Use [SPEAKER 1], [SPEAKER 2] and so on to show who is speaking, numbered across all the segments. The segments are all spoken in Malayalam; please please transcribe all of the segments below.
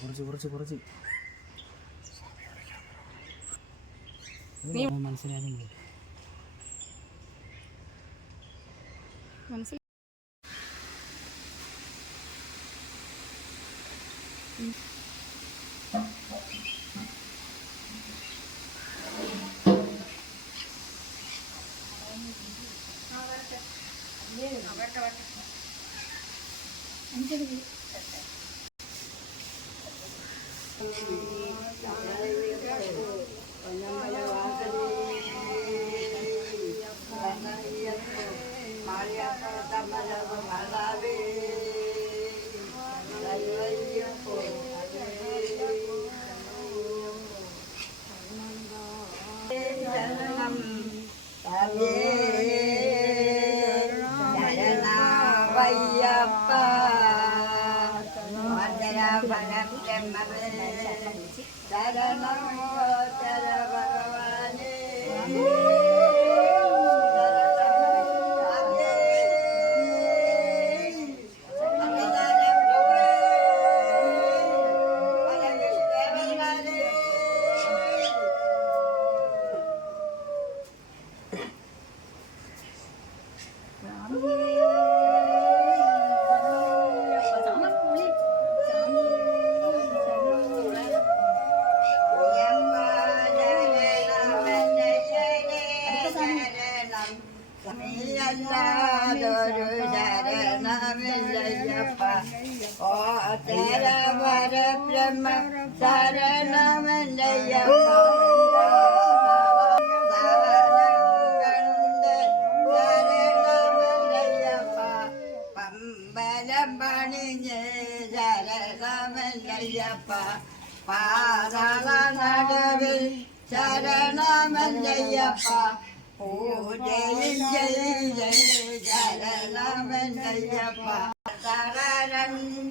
[SPEAKER 1] കുറച്ച് കുറച്ച് കുറച്ച് മനസ്സിലാകുന്നില്ല
[SPEAKER 2] മനസ്സിൽ
[SPEAKER 3] പരബ്രഹ്മ ശരണമില്ലയ്യപ്പ ശരണമില്ലയ്യപ്പ പാതാള നടുവിൽ ശരണമല്ലയ്യപ്പ പൂജയിൽ ജയ ശരണമല്ലയ്യപ്പ തളരണ്ട്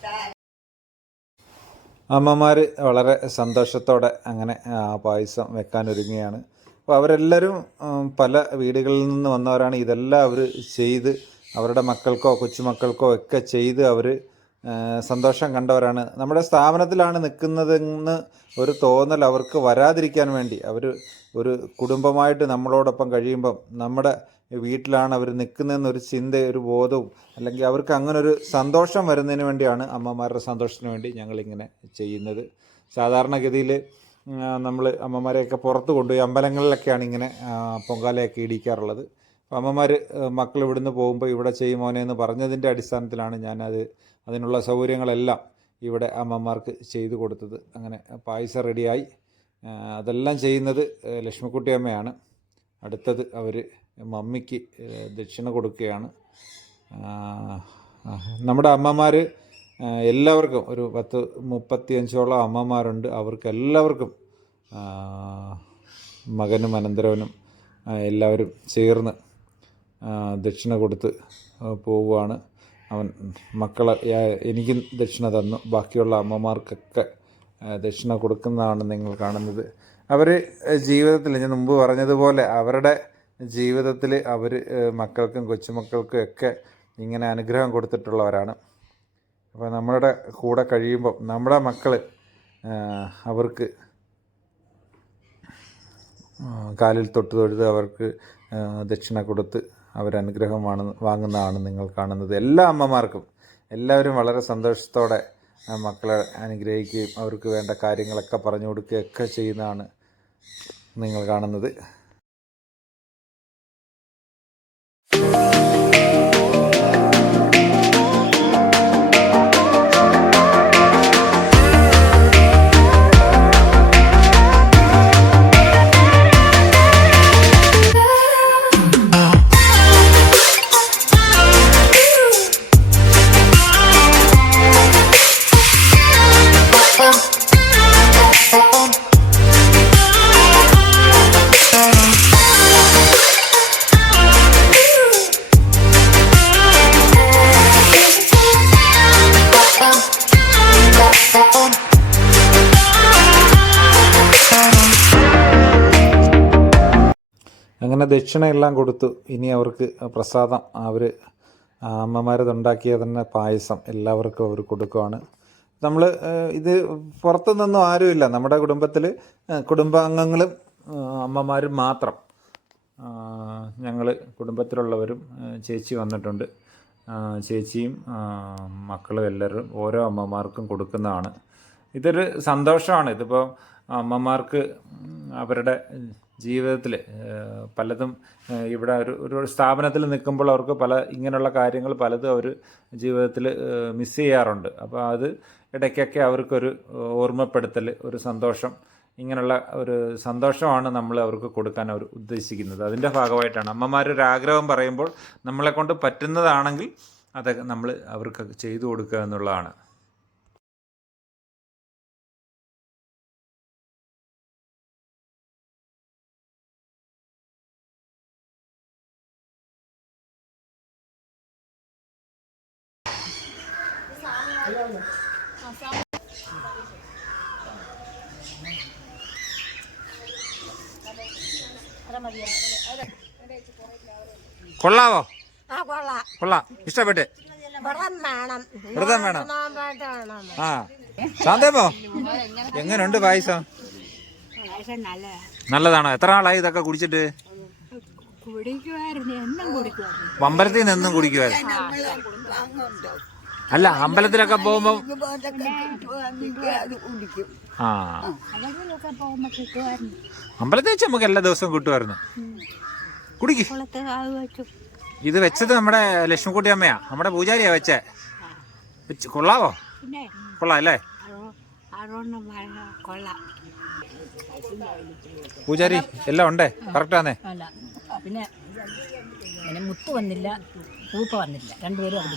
[SPEAKER 3] ശരണ
[SPEAKER 4] അമ്മമാർ വളരെ സന്തോഷത്തോടെ അങ്ങനെ പായസം വെക്കാൻ ഒരുങ്ങുകയാണ് അപ്പോൾ അവരെല്ലാവരും പല വീടുകളിൽ നിന്ന് വന്നവരാണ് ഇതെല്ലാം അവർ ചെയ്ത് അവരുടെ മക്കൾക്കോ കൊച്ചുമക്കൾക്കോ ഒക്കെ ചെയ്ത് അവർ സന്തോഷം കണ്ടവരാണ്. നമ്മുടെ സ്ഥാപനത്തിലാണ് നിൽക്കുന്നതെന്ന് ഒരു തോന്നൽ അവർക്ക് വരാതിരിക്കാൻ വേണ്ടി അവർ ഒരു കുടുംബമായിട്ട് നമ്മളോടൊപ്പം കഴിയുമ്പം നമ്മുടെ വീട്ടിലാണ് അവർ നിൽക്കുന്നതെന്നൊരു ചിന്ത ഒരു ബോധവും അല്ലെങ്കിൽ അവർക്ക് അങ്ങനെ ഒരു സന്തോഷം വരുന്നതിന് വേണ്ടിയാണ് അമ്മമാരുടെ സന്തോഷത്തിന് വേണ്ടി ഞങ്ങളിങ്ങനെ ചെയ്യുന്നത്. സാധാരണഗതിയിൽ നമ്മൾ അമ്മമാരെയൊക്കെ പുറത്ത് കൊണ്ടുപോയി അമ്പലങ്ങളിലൊക്കെയാണ് ഇങ്ങനെ പൊങ്കാലയൊക്കെ ഇടിക്കാറുള്ളത്. അപ്പോൾ അമ്മമാർ മക്കൾ ഇവിടുന്ന് പോകുമ്പോൾ ഇവിടെ ചെയ്യുമോനെ എന്ന് പറഞ്ഞതിന്റെ അടിസ്ഥാനത്തിലാണ് ഞാനത് അതിനുള്ള സൗകര്യങ്ങളെല്ലാം ഇവിടെ അമ്മമാർക്ക് ചെയ്തു കൊടുത്തത്. അങ്ങനെ പായസം റെഡിയായി അതെല്ലാം ചെയ്യുന്നത് ലക്ഷ്മിക്കുട്ടി അമ്മയാണ്. അടുത്തത് അവർ മമ്മിക്ക് ദക്ഷിണ കൊടുക്കുകയാണ്. നമ്മുടെ അമ്മമാർ എല്ലാവർക്കും ഒരു പത്ത് മുപ്പത്തിയഞ്ചോളം അമ്മമാരുണ്ട്. അവർക്ക് എല്ലാവർക്കും മകനും അനന്തരവനും എല്ലാവരും ചേർന്ന് ദക്ഷിണ കൊടുത്ത് പോവുകയാണ്. അവൻ മക്കളെ എനിക്കും ദക്ഷിണ തന്നു. ബാക്കിയുള്ള അമ്മമാർക്കൊക്കെ ദക്ഷിണ കൊടുക്കുന്നതാണ് നിങ്ങൾ കാണുന്നത്. അവർ ജീവിതത്തിൽ ഞാൻ മുമ്പ് പറഞ്ഞതുപോലെ അവരുടെ ജീവിതത്തിൽ അവർ മക്കൾക്കും കൊച്ചുമക്കൾക്കും ഒക്കെ ഇങ്ങനെ അനുഗ്രഹം കൊടുത്തിട്ടുള്ളവരാണ്. അപ്പോൾ നമ്മളുടെ കൂടെ കഴിയുമ്പോൾ നമ്മുടെ മക്കൾ അവർക്ക് കാലിൽ തൊട്ട് തൊഴുത് അവർക്ക് ദക്ഷിണ കൊടുത്ത് അവരനുഗ്രഹമാണ് വാങ്ങുന്നതാണ് നിങ്ങൾ കാണുന്നത്. എല്ലാ അമ്മമാർക്കും എല്ലാവരും വളരെ സന്തോഷത്തോടെ മക്കളെ അനുഗ്രഹിക്കുകയും അവർക്ക് വേണ്ട കാര്യങ്ങളൊക്കെ പറഞ്ഞു കൊടുക്കുകയൊക്കെ ചെയ്യുന്നതാണ് നിങ്ങൾ കാണുന്നത്. ദക്ഷിണയെല്ലാം കൊടുത്തു ഇനി അവർക്ക് പ്രസാദം അവർ അമ്മമാരതുണ്ടാക്കിയ തന്നെ പായസം എല്ലാവർക്കും അവർ കൊടുക്കുവാണ്. നമ്മൾ ഇത് പുറത്തുനിന്നും ആരുമില്ല. നമ്മുടെ കുടുംബത്തിൽ കുടുംബാംഗങ്ങളും അമ്മമാരും മാത്രം. ഞങ്ങൾ കുടുംബത്തിലുള്ളവരും ചേച്ചി വന്നിട്ടുണ്ട്. ചേച്ചിയും മക്കളും എല്ലാവരും ഓരോ അമ്മമാർക്കും കൊടുക്കുന്നതാണ്. ഇതൊരു സന്തോഷമാണ്. ഇതിപ്പോൾ അമ്മമാർക്ക് അവരുടെ ജീവിതത്തിൽ പലതും ഇവിടെ ഒരു ഒരു സ്ഥാപനത്തിൽ നിൽക്കുമ്പോൾ അവർക്ക് പല ഇങ്ങനെയുള്ള കാര്യങ്ങൾ പലതും അവർ ജീവിതത്തിൽ മിസ് ചെയ്യാറുണ്ട്. അപ്പോൾ അത് ഇടയ്ക്കൊക്കെ അവർക്കൊരു ഓർമ്മപ്പെടുത്തൽ ഒരു സന്തോഷം ഇങ്ങനെയുള്ള ഒരു സന്തോഷമാണ് നമ്മൾ അവർക്ക് കൊടുക്കാൻ അവർ ഉദ്ദേശിക്കുന്നത്. അതിന്റെ ഭാഗമായിട്ടാണ്. അമ്മമാരൊരു ആഗ്രഹം പറയുമ്പോൾ നമ്മളെ കൊണ്ട് പറ്റുന്നതാണെങ്കിൽ അതൊക്കെ നമ്മൾ അവർക്ക് ചെയ്തു കൊടുക്കുക എന്നുള്ളതാണ്. കൊള്ളാവോ?
[SPEAKER 3] ആ കൊള്ളാം.
[SPEAKER 4] കൊള്ളാം. ഇഷ്ടപ്പെട്ട്?
[SPEAKER 3] വ്രതം വേണം.
[SPEAKER 4] വ്രതം ആ. ശാന്തമോ എങ്ങനെയുണ്ട് പായസം? നല്ലതാണോ? എത്ര നാളായി ഇതൊക്കെ കുടിച്ചിട്ട്? അമ്പലത്തിൽ നിന്നും കുടിക്കുമായിരുന്നു അല്ല അമ്പലത്തിലൊക്കെ
[SPEAKER 3] പോകുമ്പോ ആ.
[SPEAKER 4] അമ്പലത്തിൽ വെച്ച് നമുക്ക് എല്ലാ ദിവസവും കിട്ടുമായിരുന്നു. കുടിക്ക്. ഇത് വെച്ചത് നമ്മുടെ ലക്ഷ്മിക്കുട്ടി അമ്മയാ. നമ്മുടെ പൂജാരിയാ വെച്ചേ. കൊള്ളാവോ? കൊള്ളാം അല്ലേ? പൂജാരി എല്ലാം ഉണ്ടേ? കറക്റ്റാന്നേ
[SPEAKER 1] പിന്നെ മുത്ത് വന്നില്ല പൂപ്പ വന്നില്ല. രണ്ടുപേരും അവിടെ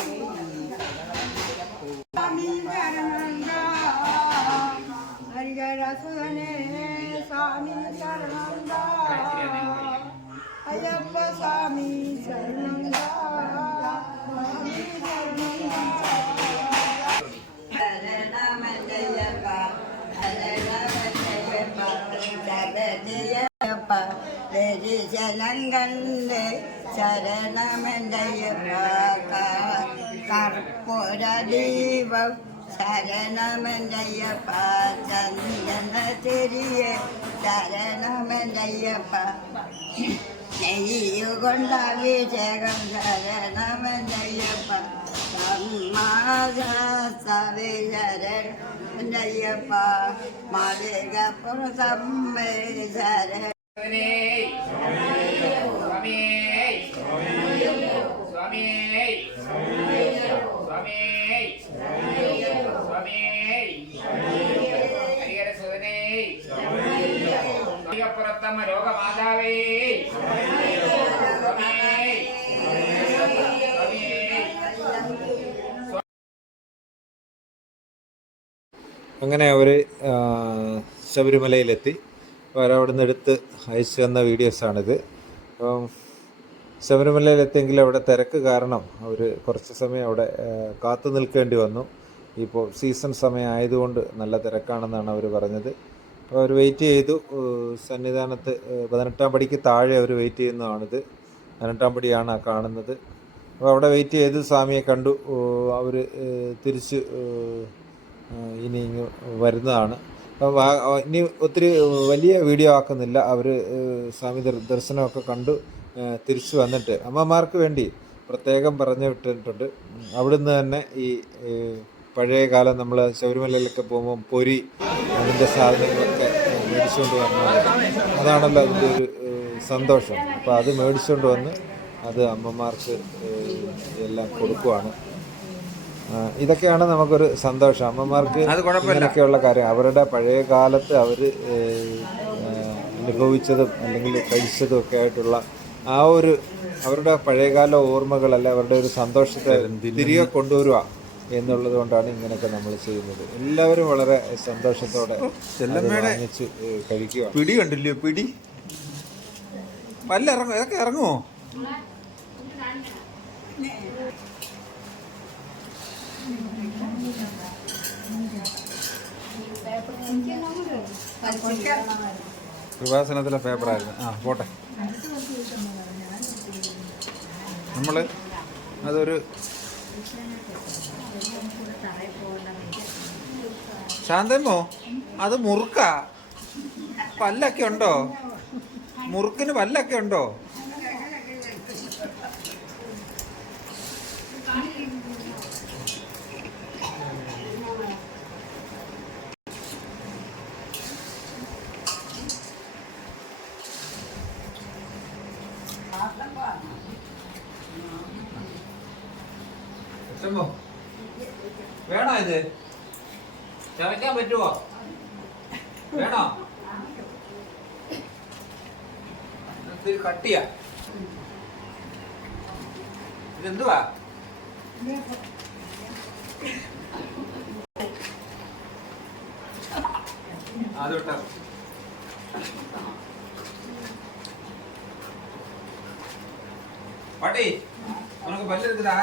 [SPEAKER 3] ശരണങ്കണ്ട് ശരണമന്റയ്യപ്പ ശരണമെന്തയ്യപ്പ ദീപം ശരണമന്റയ്യപ്പ ചന്ദന ചെറിയ ശരണമന്റയ്യപ്പ ശരണമെന്തയ്യപ്പ ശരണമന്റയ്യപ്പ മാളിക മലികപ്പുറസമ്മേ ശരണ
[SPEAKER 2] പുറത്തമ്മ രോഗമാതാവേ
[SPEAKER 4] അങ്ങനെ അവർ ശബരിമലയിലെത്തി. അവരവിടെ നിന്ന് എടുത്ത് അയച്ചു തന്ന വീഡിയോസാണിത്. അപ്പം ശബരിമലയിലെത്തിയെങ്കിൽ അവിടെ തിരക്ക് കാരണം അവർ കുറച്ച് സമയം അവിടെ കാത്തു നിൽക്കേണ്ടി വന്നു. ഇപ്പോൾ സീസൺ സമയം ആയതുകൊണ്ട് നല്ല തിരക്കാണെന്നാണ് അവർ പറഞ്ഞത്. അപ്പോൾ അവർ വെയിറ്റ് ചെയ്തു. സന്നിധാനത്ത് പതിനെട്ടാം പടിക്ക് താഴെ അവർ വെയിറ്റ് ചെയ്യുന്നതാണിത്. പതിനെട്ടാം പടിയാണ് കാണുന്നത്. അപ്പോൾ അവിടെ വെയിറ്റ് ചെയ്ത് സ്വാമിയെ കണ്ടു. അവർ തിരിച്ച് ഇനി വരുന്നതാണ്. ഇനി ഒത്തിരി വലിയ വീഡിയോ ആക്കുന്നില്ല. അവർ സ്വാമി ദർ- ദർശനമൊക്കെ കണ്ടു തിരിച്ചു വന്നിട്ട്. അമ്മമാർക്ക് വേണ്ടി പ്രത്യേകം പറഞ്ഞു വിട്ടിട്ടുണ്ട്. അവിടുന്ന് തന്നെ ഈ പഴയ കാലം നമ്മൾ ശബരിമലയിലൊക്കെ പോകുമ്പോൾ പൊരി അതിന്റെ സാധനങ്ങളൊക്കെ മേടിച്ചുകൊണ്ട് വന്നത്. അതാണല്ലോ അതിന്റെ ഒരു സന്തോഷം. അപ്പോൾ അത് മേടിച്ചുകൊണ്ട് വന്ന് അത് അമ്മമാർക്ക് എല്ലാം കൊടുക്കുവാണ്. ഇതൊക്കെയാണ് നമുക്കൊരു സന്തോഷം. അമ്മമാർക്ക് ഇങ്ങനെയൊക്കെയുള്ള കാര്യം. അവരുടെ പഴയ കാലത്ത് അവർ അനുഭവിച്ചതും അല്ലെങ്കിൽ കഴിച്ചതും ഒക്കെ ആയിട്ടുള്ള ആ ഒരു അവരുടെ പഴയകാല ഓർമ്മകളല്ല അവരുടെ ഒരു സന്തോഷത്തെ തിരികെ കൊണ്ടുവരിക എന്നുള്ളത് കൊണ്ടാണ് ഇങ്ങനെയൊക്കെ നമ്മൾ ചെയ്യുന്നത്. എല്ലാവരും വളരെ സന്തോഷത്തോടെ വാങ്ങിച്ച് കഴിക്കുക.
[SPEAKER 5] പിടി കണ്ടില്ലയോ പിടി? പല്ലിറങ്ങും. ഇതൊക്കെ ഇറങ്ങുമോ
[SPEAKER 4] കൃപാസനത്തിലെ പേപ്പറായിരുന്നു. ആ പോട്ടെ. നമ്മൾ അതൊരു
[SPEAKER 5] ശാന്തമ്മോ അത് മുറുക്ക. പല്ലൊക്കെ ഉണ്ടോ? മുറുക്കിന് പല്ലൊക്കെ ഉണ്ടോ?
[SPEAKER 4] ഇത് ചവയ്ക്കാൻ പറ്റുമോ വേണോ ഇത് കട്ടിയാ ഇതെന്തുവാ അത് വിട്ടാ பாட்டி உனக்கு பல்லு இருக்குதா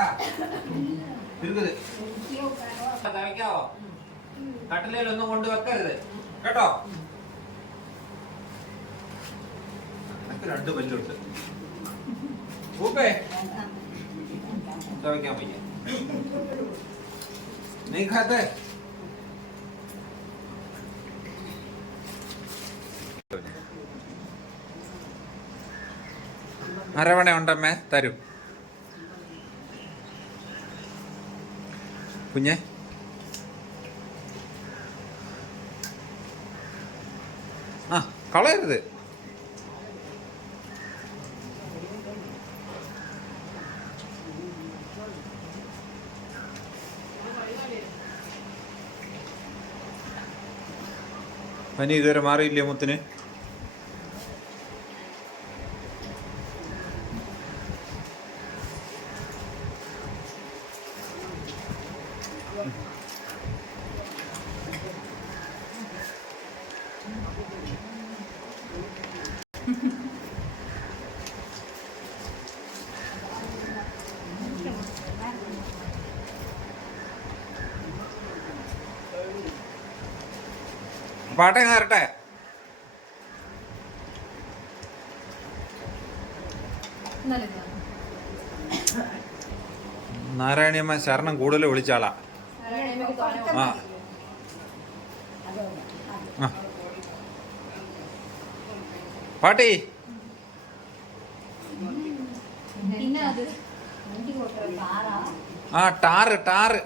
[SPEAKER 4] இருக்குது തവയ്ക്കാവോ കട്ടിലയിലൊന്നും ഒന്നും കൊണ്ടുവെക്കരുത്. കേട്ടോ? രണ്ട് പല്ലുണ്ട് ഊപ്പേ തവയ്ക്കാൻ വയ്യ. നീ ഖാത്തെ
[SPEAKER 5] അരവണ ഉണ്ടമ്മേ തരും. കുഞ്ഞെ. ആ കളയരുത് പനി ഇതുവരെ മാറിയില്ലേ മുത്തിന് പാട്ടെ കയറട്ടെ നാരായണിയമ്മ ശരണം കൂടുതൽ വിളിച്ചാളാ ആ ആ. പാട്ടി ആ ടാറ് ടാറ്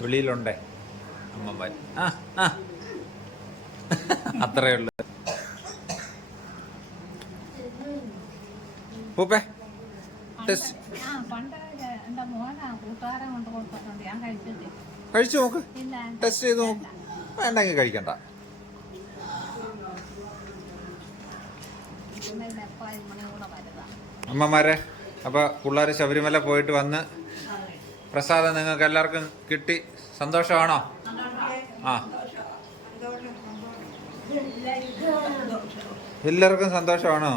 [SPEAKER 5] വെളിയിലുണ്ടേ അമ്മമ്മ ആ ആ. അത്രേ ഉള്ളു. പൂപ്പേ കഴിച്ചു നോക്ക്. ടെസ്റ്റ് ചെയ്ത് നോക്ക്. വേണ്ടെങ്കിൽ കഴിക്കണ്ട
[SPEAKER 1] പിന്നെ എപ്പോഴും മണി കൂടെ വരുതാ
[SPEAKER 5] അമ്മമാരെ അപ്പോൾ പിള്ളേർ ശബരിമല പോയിട്ട് വന്ന് പ്രസാദം നിങ്ങൾക്ക് എല്ലാവർക്കും കിട്ടി. സന്തോഷമാണോ? ആ. എല്ലാവർക്കും സന്തോഷമാണോ?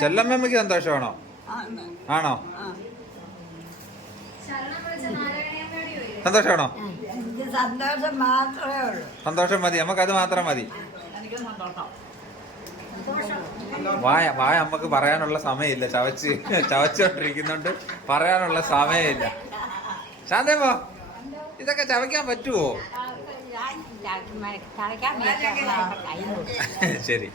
[SPEAKER 5] ചെല്ലമ്മയ്ക്ക് സന്തോഷമാണോ? ആണോ? സന്തോഷമാണോ?
[SPEAKER 3] എനിക്ക് സന്തോഷം മാത്രമേ ഉള്ളൂ.
[SPEAKER 5] സന്തോഷം മതി. നമുക്ക് അത് മാത്രം മതി. വായ വായ നമുക്ക് പറയാനുള്ള സമയമില്ല. ചവച്ച് ചവച്ചോണ്ടിരിക്കുന്നുണ്ട്. പറയാനുള്ള സമയമില്ല. ശാന്തേമോ ഇതൊക്കെ ചവയ്ക്കാൻ പറ്റുമോ ശരി.